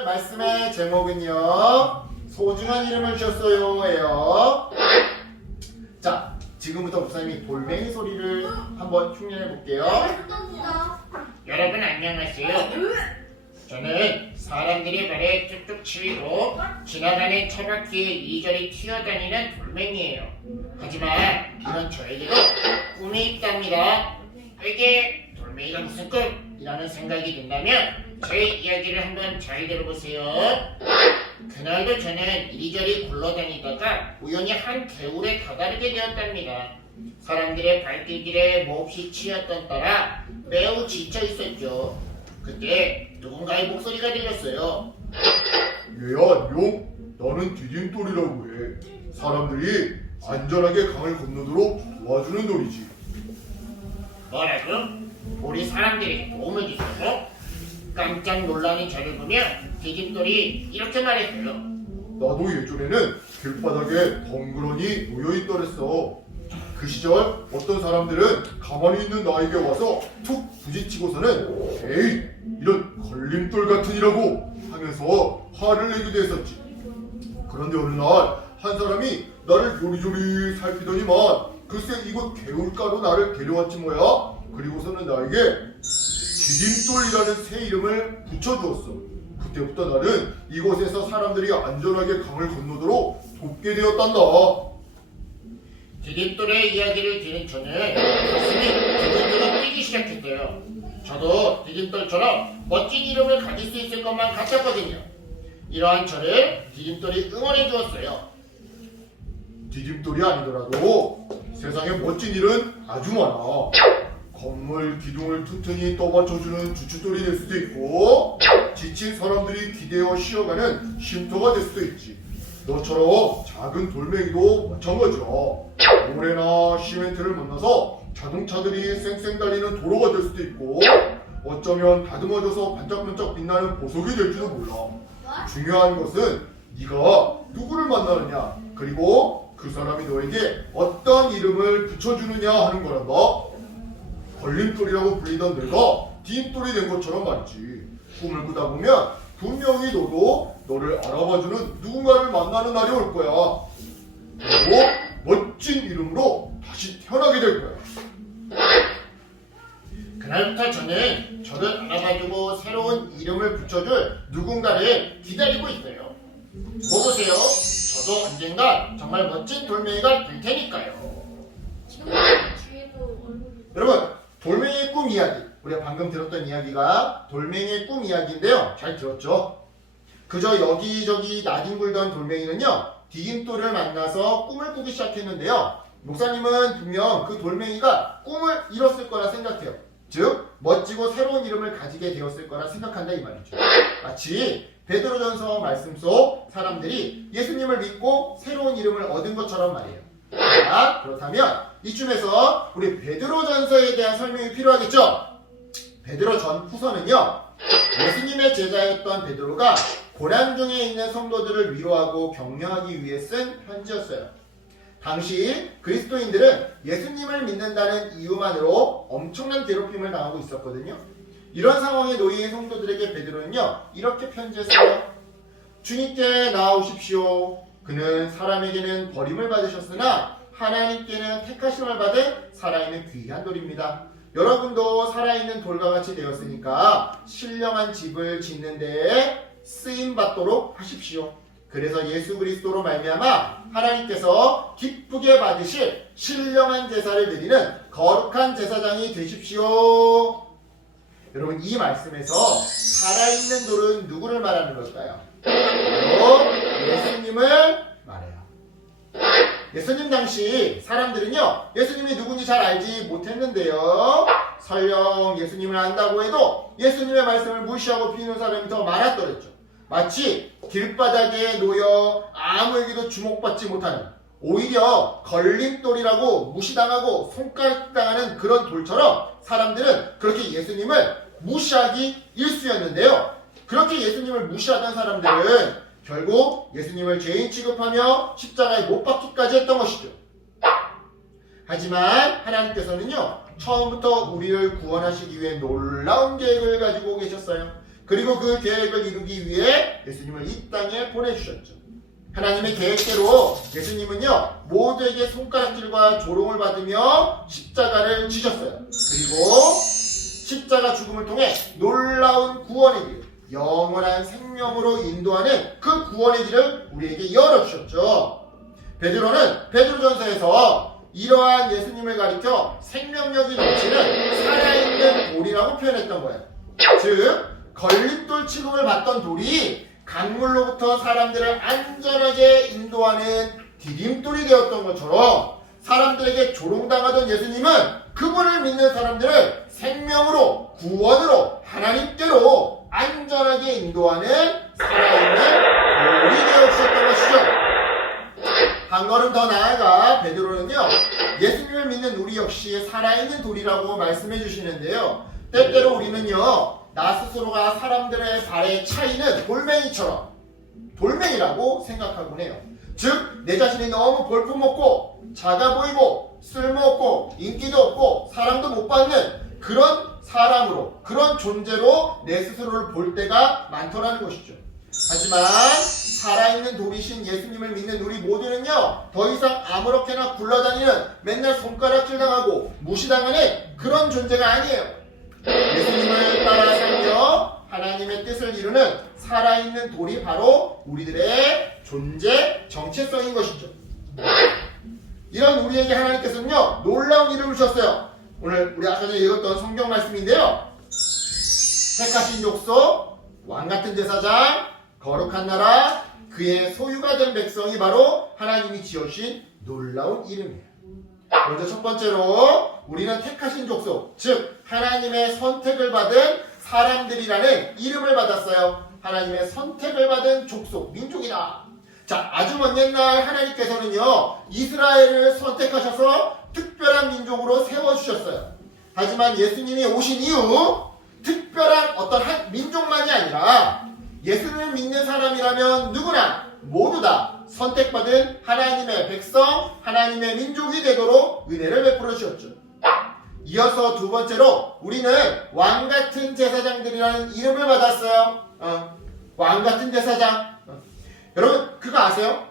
오늘 말씀의 제목은요, 소중한 이름을 주셨어요예요. 자, 지금부터 목사님이 돌멩이 소리를 한번 흉내내 볼게요. 여러분 안녕하세요. 저는 사람들이 발에 뚝뚝 치이고 지나가는 차바퀴에 이리저리 튀어다니는 돌멩이에요. 하지만 이런 저에게도 꿈이 있답니다. 이게 돌멩이가 무슨 꿈이라는 생각이 든다면 제 이야기를 한번 잘 들어보세요. 그날도 저는 이리저리 굴러다니다가 우연히 한 개울에 다다르게 되었답니다. 사람들의 발길질에 몹시 치였던 따라 매우 지쳐 있었죠. 그때 누군가의 목소리가 들렸어요. 얘야 안녕. 나는 디딤돌이라고 해. 사람들이 안전하게 강을 건너도록 도와주는 돌이지. 뭐라고? 우리 사람들이 도움을 주셔서? 깜짝 놀라는 저를 보며 디딤돌이 이렇게 말했어요. 나도 예전에는 길바닥에 덩그러니 놓여있더랬어. 그 시절 어떤 사람들은 가만히 있는 나에게 와서 툭 부딪히고서는 에이 이런 걸림돌 같으니라고 하면서 화를 내기도 했었지. 그런데 어느 날 한 사람이 나를 요리조리 살피더니만 글쎄 이곳 개울가로 나를 데려왔지 뭐야. 그리고서는 나에게 디딤돌이라는 새 이름을 붙여주었어. 그때부터 나는 이곳에서 사람들이 안전하게 강을 건너도록 돕게 되었단다. 디딤돌의 이야기를 들은 저는 가슴이 두근두근 뛰기 시작했어요. 저도 디딤돌처럼 멋진 이름을 가질 수 있을 것만 같았거든요. 이러한 저를 디딤돌이 응원해 주었어요. 디딤돌이 아니더라도 세상에 멋진 일은 아주 많아. 건물 기둥을 튼튼히 떠받쳐주는 주춧돌이 될 수도 있고, 지친 사람들이 기대어 쉬어가는 쉼터가 될 수도 있지. 너처럼 작은 돌멩이도 마찬가지야. 모래나 시멘트를 만나서 자동차들이 쌩쌩 달리는 도로가 될 수도 있고, 어쩌면 다듬어져서 반짝반짝 빛나는 보석이 될지도 몰라. 중요한 것은 네가 누구를 만나느냐, 그리고 그 사람이 너에게 어떤 이름을 붙여주느냐 하는 거란다. 걸림돌이라고 불리던 내가 디딤돌이 된 것처럼 말이지. 꿈을 꾸다 보면 분명히 너도 너를 알아봐주는 누군가를 만나는 날이 올 거야. 그리고 멋진 이름으로 다시 태어나게 될 거야. 그날부터 저는 저를 알아봐주고 새로운 이름을 붙여줄 누군가를 기다리고 있어요. 뭐 보세요. 저도 언젠가 정말 멋진 돌멩이가 될 테니까요. 여러분, 돌멩이의 꿈 이야기. 우리가 방금 들었던 이야기가 돌멩이의 꿈 이야기인데요. 잘 들었죠? 그저 여기저기 나뒹굴던 돌멩이는요, 디딤돌을 만나서 꿈을 꾸기 시작했는데요. 목사님은 분명 그 돌멩이가 꿈을 이뤘을 거라 생각해요. 즉, 멋지고 새로운 이름을 가지게 되었을 거라 생각한다 이 말이죠. 마치 베드로전서 말씀 속 사람들이 예수님을 믿고 새로운 이름을 얻은 것처럼 말이에요. 자, 그렇다면 이쯤에서 우리 베드로전서에 대한 설명이 필요하겠죠? 베드로전 후서는요, 예수님의 제자였던 베드로가 고난 중에 있는 성도들을 위로하고 격려하기 위해 쓴 편지였어요. 당시 그리스도인들은 예수님을 믿는다는 이유만으로 엄청난 괴롭힘을 당하고 있었거든요. 이런 상황에 놓인 성도들에게 베드로는요, 이렇게 편지했어요. 주님께 나아오십시오. 그는 사람에게는 버림을 받으셨으나 하나님께는 택하심을 받은 살아있는 귀한 돌입니다. 여러분도 살아있는 돌과 같이 되었으니까 신령한 집을 짓는 데에 쓰임받도록 하십시오. 그래서 예수 그리스도로 말미암아 하나님께서 기쁘게 받으실 신령한 제사를 드리는 거룩한 제사장이 되십시오. 여러분, 이 말씀에서 살아있는 돌은 누구를 말하는 걸까요? 바로 예수님을 말해요. 예수님 당시 사람들은요, 예수님이 누군지 잘 알지 못했는데요, 설령 예수님을 안다고 해도 예수님의 말씀을 무시하고 비는 사람이 더 많았더랬죠. 마치 길바닥에 놓여 아무에게도 주목받지 못하는, 오히려 걸림돌이라고 무시당하고 손가락당하는 그런 돌처럼 사람들은 그렇게 예수님을 무시하기 일쑤였는데요. 그렇게 예수님을 무시하던 사람들은 결국 예수님을 죄인 취급하며 십자가에 못 박기까지 했던 것이죠. 하지만 하나님께서는요, 처음부터 우리를 구원하시기 위해 놀라운 계획을 가지고 계셨어요. 그리고 그 계획을 이루기 위해 예수님을 이 땅에 보내주셨죠. 하나님의 계획대로 예수님은요 모두에게 손가락질과 조롱을 받으며 십자가를 지셨어요. 그리고 십자가 죽음을 통해 놀라운 구원의 길, 영원한 생명으로 인도하는 그 구원의 길을 우리에게 열어주셨죠. 베드로는 베드로전서에서 이러한 예수님을 가리켜 생명력이 넘치는 살아있는 돌이라고 표현했던 거예요. 즉 걸림돌 취급을 받던 돌이 강물로부터 사람들을 안전하게 인도하는 디딤돌이 되었던 것처럼 사람들에게 조롱당하던 예수님은 그분을 믿는 사람들을 생명으로 구원으로 하나님께로 안전하게 인도하는 살아있는 돌이 되어주셨던 것이죠. 한 걸음 더 나아가 베드로는요 예수님을 믿는 우리 역시 살아있는 돌이라고 말씀해 주시는데요. 때때로 우리는요 나 스스로가 사람들의 발에 차이는 돌멩이라고 생각하곤 해요. 즉 내 자신이 너무 볼품없고 작아 보이고 쓸모없고 인기도 없고 사랑도 못 받는 그런 사람으로 그런 존재로 내 스스로를 볼 때가 많더라는 것이죠. 하지만 살아있는 돌이신 예수님을 믿는 우리 모두는요 더 이상 아무렇게나 굴러다니는 맨날 손가락질 당하고 무시당하는 그런 존재가 아니에요. 예수님을 따라 살며 하나님의 뜻을 이루는 살아있는 돌이 바로 우리들의 존재 정체성인 것이죠. 이런 우리에게 하나님께서는요 놀라운 이름을 주셨어요. 오늘 우리 아까 전에 읽었던 성경 말씀인데요. 택하신 족속, 왕같은 제사장, 거룩한 나라, 그의 소유가 된 백성이 바로 하나님이 지어주신 놀라운 이름이에요. 먼저 첫 번째로 우리는 택하신 족속, 즉 하나님의 선택을 받은 사람들이라는 이름을 받았어요. 하나님의 선택을 받은 족속, 민족이다. 자, 아주 먼 옛날 하나님께서는요 이스라엘을 선택하셔서 특별한 민족으로 세워주셨어요. 하지만 예수님이 오신 이후 특별한 어떤 한 민족만이 아니라 예수님을 믿는 사람이라면 누구나 모두 다 선택받은 하나님의 백성, 하나님의 민족이 되도록 은혜를 베풀어 주셨죠. 이어서 두 번째로 우리는 왕같은 제사장들이라는 이름을 받았어요. 왕같은 제사장. 여러분 그거 아세요?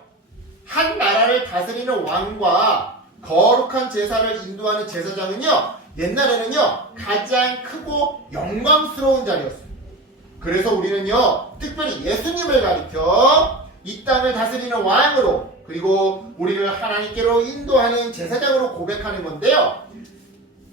한 나라를 다스리는 왕과 거룩한 제사를 인도하는 제사장은요 옛날에는요 가장 크고 영광스러운 자리였어요. 그래서 우리는요 특별히 예수님을 가리켜 이 땅을 다스리는 왕으로 그리고 우리를 하나님께로 인도하는 제사장으로 고백하는 건데요.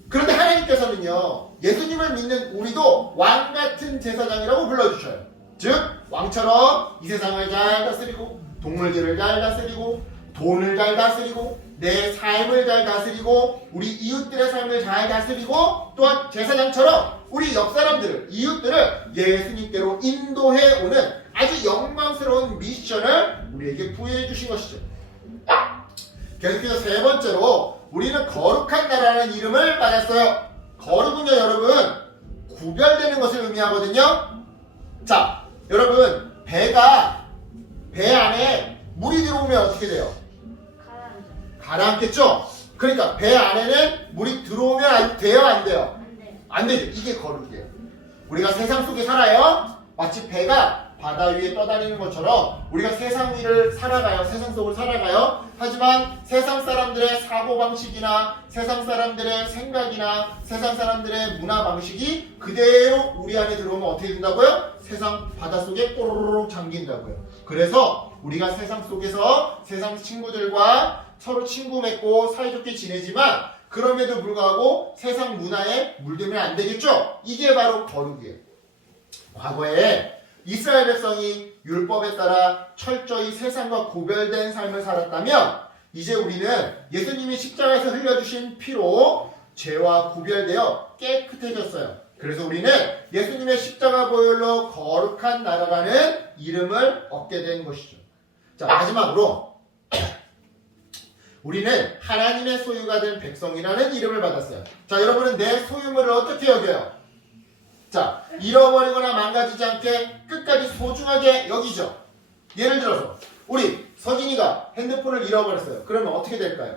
그런데 하나님께서는요 예수님을 믿는 우리도 왕같은 제사장이라고 불러주셔요. 즉 왕처럼 이 세상을 잘 다스리고 동물들을 잘 다스리고 돈을 잘 다스리고 내 삶을 잘 다스리고 우리 이웃들의 삶을 잘 다스리고 또한 제사장처럼 우리 옆 사람들을 이웃들을 예수님께로 인도해 오는 아주 영광스러운 미션을 우리에게 부여해 주신 것이죠. 계속해서 세 번째로 우리는 거룩한 나라라는 이름을 받았어요. 거룩은요 여러분 구별되는 것을 의미하거든요. 자 여러분 배 안에 물이 들어오면 어떻게 돼요? 가라앉겠죠? 그러니까 배 안에는 물이 들어오면 안 돼요? 안 돼요? 안 되죠. 이게 거룩이에요. 우리가 세상 속에 살아요. 마치 배가 바다 위에 떠다니는 것처럼 우리가 세상 위를 살아가요. 세상 속을 살아가요. 하지만 세상 사람들의 사고방식이나 세상 사람들의 생각이나 세상 사람들의 문화방식이 그대로 우리 안에 들어오면 어떻게 된다고요? 세상 바닷속에 꼬르륵 잠긴다고요. 그래서 우리가 세상 속에서 세상 친구들과 서로 친구 맺고 사이좋게 지내지만 그럼에도 불구하고 세상 문화에 물들면 안 되겠죠? 이게 바로 거룩이에요. 과거에 이스라엘 백성이 율법에 따라 철저히 세상과 구별된 삶을 살았다면 이제 우리는 예수님이 십자가에서 흘려주신 피로 죄와 구별되어 깨끗해졌어요. 그래서 우리는 예수님의 십자가 보혈로 거룩한 나라라는 이름을 얻게 된 것이죠. 자, 마지막으로 우리는 하나님의 소유가 된 백성이라는 이름을 받았어요. 자, 여러분은 내 소유물을 어떻게 여겨요? 자, 잃어버리거나 망가지지 않게 끝까지 소중하게 여기죠. 예를 들어서 우리 서진이가 핸드폰을 잃어버렸어요. 그러면 어떻게 될까요?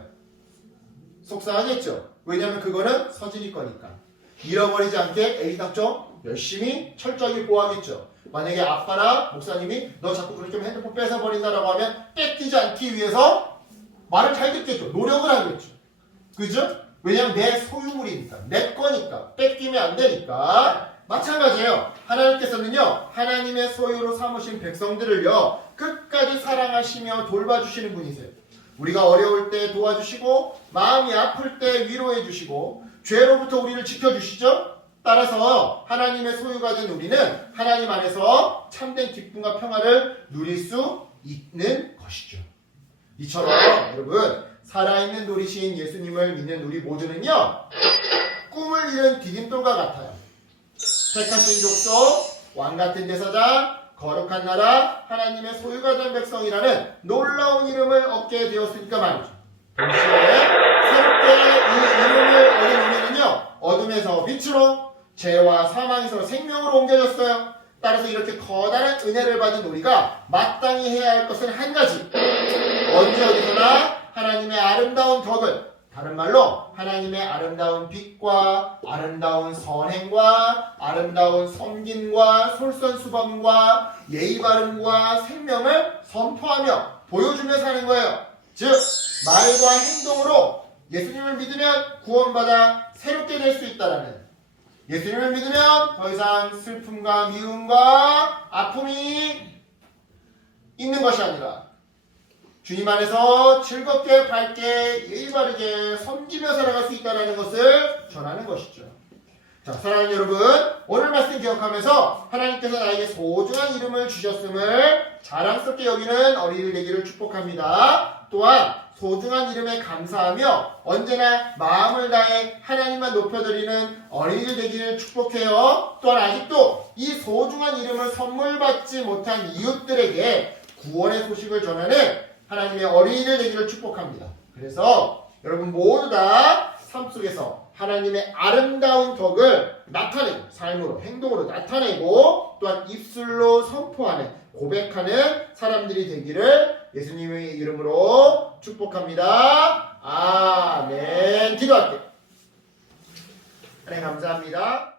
속상하겠죠. 왜냐하면 그거는 서진이 거니까. 잃어버리지 않게 애기답죠? 열심히 철저하게 보호하겠죠. 만약에 아빠나 목사님이 너 자꾸 그렇게 하면 핸드폰 뺏어버린다라고 하면 뺏기지 않기 위해서 말을 잘 듣겠죠. 노력을 하겠죠. 그죠? 왜냐면 내 소유물이니까, 내 거니까, 뺏기면 안 되니까. 마찬가지예요. 하나님께서는요, 하나님의 소유로 삼으신 백성들을요, 끝까지 사랑하시며 돌봐주시는 분이세요. 우리가 어려울 때 도와주시고, 마음이 아플 때 위로해주시고, 죄로부터 우리를 지켜주시죠? 따라서 하나님의 소유가 된 우리는 하나님 안에서 참된 기쁨과 평화를 누릴 수 있는 것이죠. 이처럼 여러분, 살아있는 노리신 예수님을 믿는 우리 모두는요, 꿈을 이룬 디딤돌과 같아요. 택하신 족속, 왕같은 제사장, 거룩한 나라, 하나님의 소유가 된 백성이라는 놀라운 이름을 얻게 되었으니까 말이죠. 동시에 새롭게 이 이름을 얻은 우리는요, 어둠에서 빛으로, 죄와 사망에서 생명으로 옮겨졌어요. 따라서 이렇게 커다란 은혜를 받은 우리가 마땅히 해야 할 것은 한 가지. 언제 어디서나 하나님의 아름다운 덕을, 다른 말로 하나님의 아름다운 빛과 아름다운 선행과 아름다운 섬김과 솔선수범과 예의 바름과 생명을 선포하며 보여주며 사는 거예요. 즉 말과 행동으로 예수님을 믿으면 구원받아 새롭게 될 수 있다라는, 예수님을 믿으면 더 이상 슬픔과 미움과 아픔이 있는 것이 아니라 주님 안에서 즐겁게 밝게 예의 바르게 섬기며 살아갈 수 있다는 것을 전하는 것이죠. 자, 사랑하는 여러분, 오늘 말씀 기억하면서 하나님께서 나에게 소중한 이름을 주셨음을 자랑스럽게 여기는 어린이들 되기를 축복합니다. 또한 소중한 이름에 감사하며 언제나 마음을 다해 하나님만 높여드리는 어린이들 되기를 축복해요. 또한 아직도 이 소중한 이름을 선물 받지 못한 이웃들에게 구원의 소식을 전하는 하나님의 어린이들 되기를 축복합니다. 그래서 여러분 모두 다 삶 속에서 하나님의 아름다운 덕을 나타내고, 삶으로, 행동으로 나타내고, 또한 입술로 선포하는, 고백하는 사람들이 되기를 예수님의 이름으로 축복합니다. 아멘. 기도할게요. 하나님 감사합니다.